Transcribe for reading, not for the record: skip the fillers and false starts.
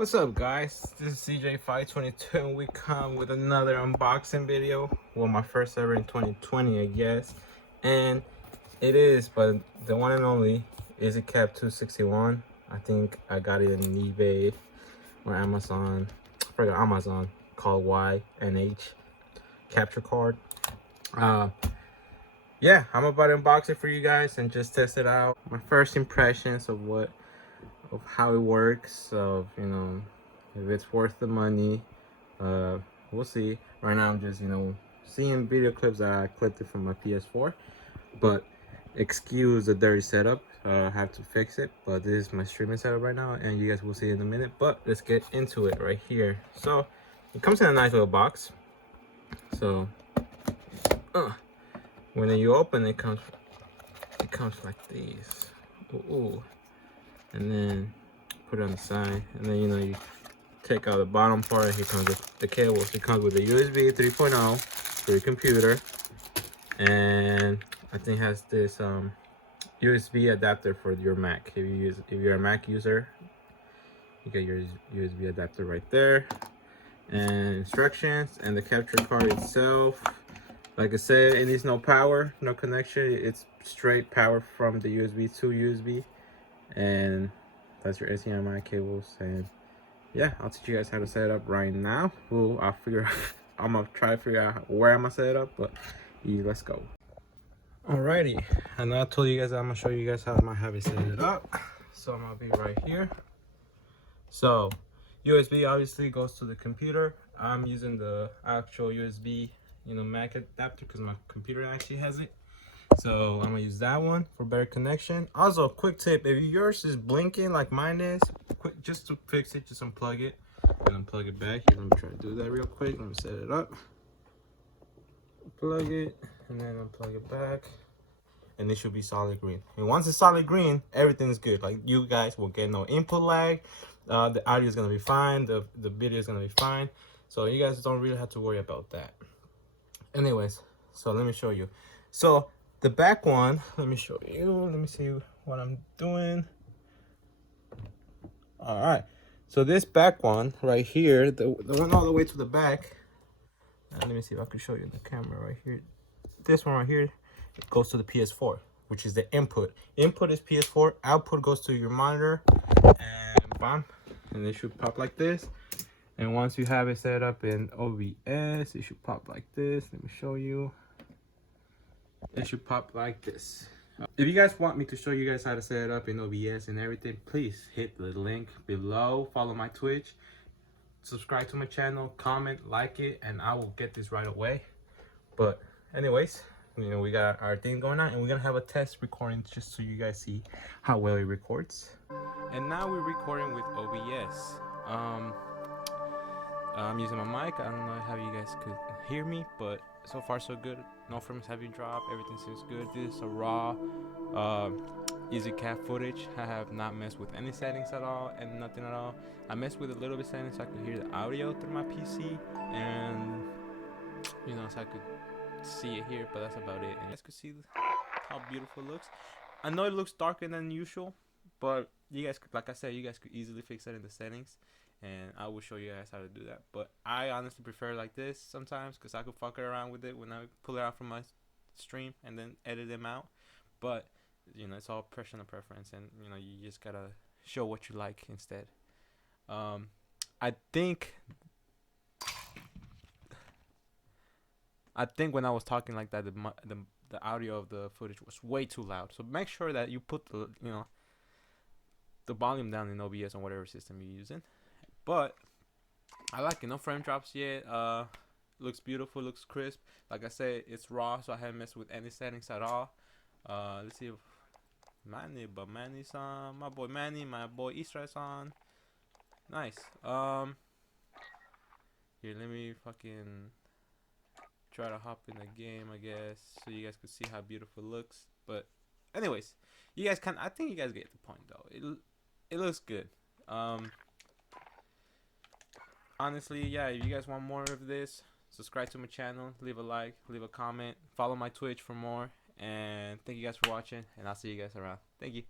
What's up, guys? This is CJ522 and we come with another unboxing video. Well, my first ever in 2020, I guess. And it is, but the one and only ezcap261. I think I got it in eBay or Amazon. I forgot, Amazon, called YNH capture card. Yeah, I'm about to unbox it for you guys and just test it out. My first impressions of how it works, so if it's worth the money. We'll see. Right now I'm just seeing video clips that I clipped it from my PS4, but excuse the dirty setup. I have to fix it, but this is my streaming setup right now and you guys will see in a minute. But let's get into it right here. So it comes in a nice little box. So when you open it, comes like these. Ooh. And then put it on the side, and then you take out the bottom part. Here comes the cables. It comes with a USB 3.0 for your computer, and I think it has this USB adapter for your Mac. If you're a Mac user, you get your USB adapter right there, and instructions and the capture card itself. Like I said, it needs no power, no connection. It's straight power from the USB to USB, and that's your HDMI cables. And yeah, I'll teach you guys how to set it up right now. I'll figure out I'm gonna try to figure out where I'm gonna set it up, but yeah, let's go. Alrighty, and I told you guys I'm gonna show you guys how I'm gonna have it set it up. So I'm gonna be right here. So USB obviously goes to the computer. I'm using the actual USB Mac adapter because my computer actually has it. So I'm gonna use that one for better connection. Also, quick tip: if yours is blinking like mine is, just to fix it, just unplug it and unplug it back. Here, let me try to do that real quick. Let me set it up. Plug it and then unplug it back, and it should be solid green. And once it's solid green, everything's good. Like, you guys will get no input lag. The audio is gonna be fine. The video is gonna be fine. So you guys don't really have to worry about that. Anyways, so let me show you. So the back one, let me show you. Let me see what I'm doing. All right. So this back one right here, the one all the way to the back. Let me see if I can show you in the camera right here. This one right here, it goes to the PS4, which is the input. Input is PS4. Output goes to your monitor, and bam, and it should pop like this. And once you have it set up in OBS, it should pop like this. Let me show you. It should pop like this. If you guys want me to show you guys how to set it up in OBS and everything, please hit the link below. Follow my Twitch. Subscribe to my channel. Comment, like it, and I will get this right away. But anyways, we got our thing going on, and we're going to have a test recording just so you guys see how well it records. And now we're recording with OBS. I'm using my mic. I don't know how you guys could hear me, but so far so good. No frames have been dropped. Everything seems good. This is a raw ezcap footage. I have not messed with any settings at all and nothing at all. I messed with a little bit settings so I could hear the audio through my PC, and so I could see it here, but that's about it. And you guys could see how beautiful it looks. I know it looks darker than usual, but you guys could, like I said, you guys could easily fix that in the settings, and I will show you guys how to do that. But I honestly prefer like this sometimes because I could fuck around with it when I pull it out from my stream and then edit them out. But it's all personal preference, and you just gotta show what you like instead. I think when I was talking like that, the audio of the footage was way too loud. So make sure that you put the volume down in OBS on whatever system you're using. But I like it. No frame drops yet. Looks beautiful. Looks crisp. Like I said, it's raw, so I haven't messed with any settings at all. Let's see if Manny's on. My boy Manny, my boy Easter's on. Nice. Here, let me fucking try to hop in the game, I guess, so you guys could see how beautiful it looks. But anyways, you guys I think you guys get the point though. It looks good. Honestly, yeah, if you guys want more of this, subscribe to my channel, leave a like, leave a comment, follow my Twitch for more, and thank you guys for watching, and I'll see you guys around. Thank you.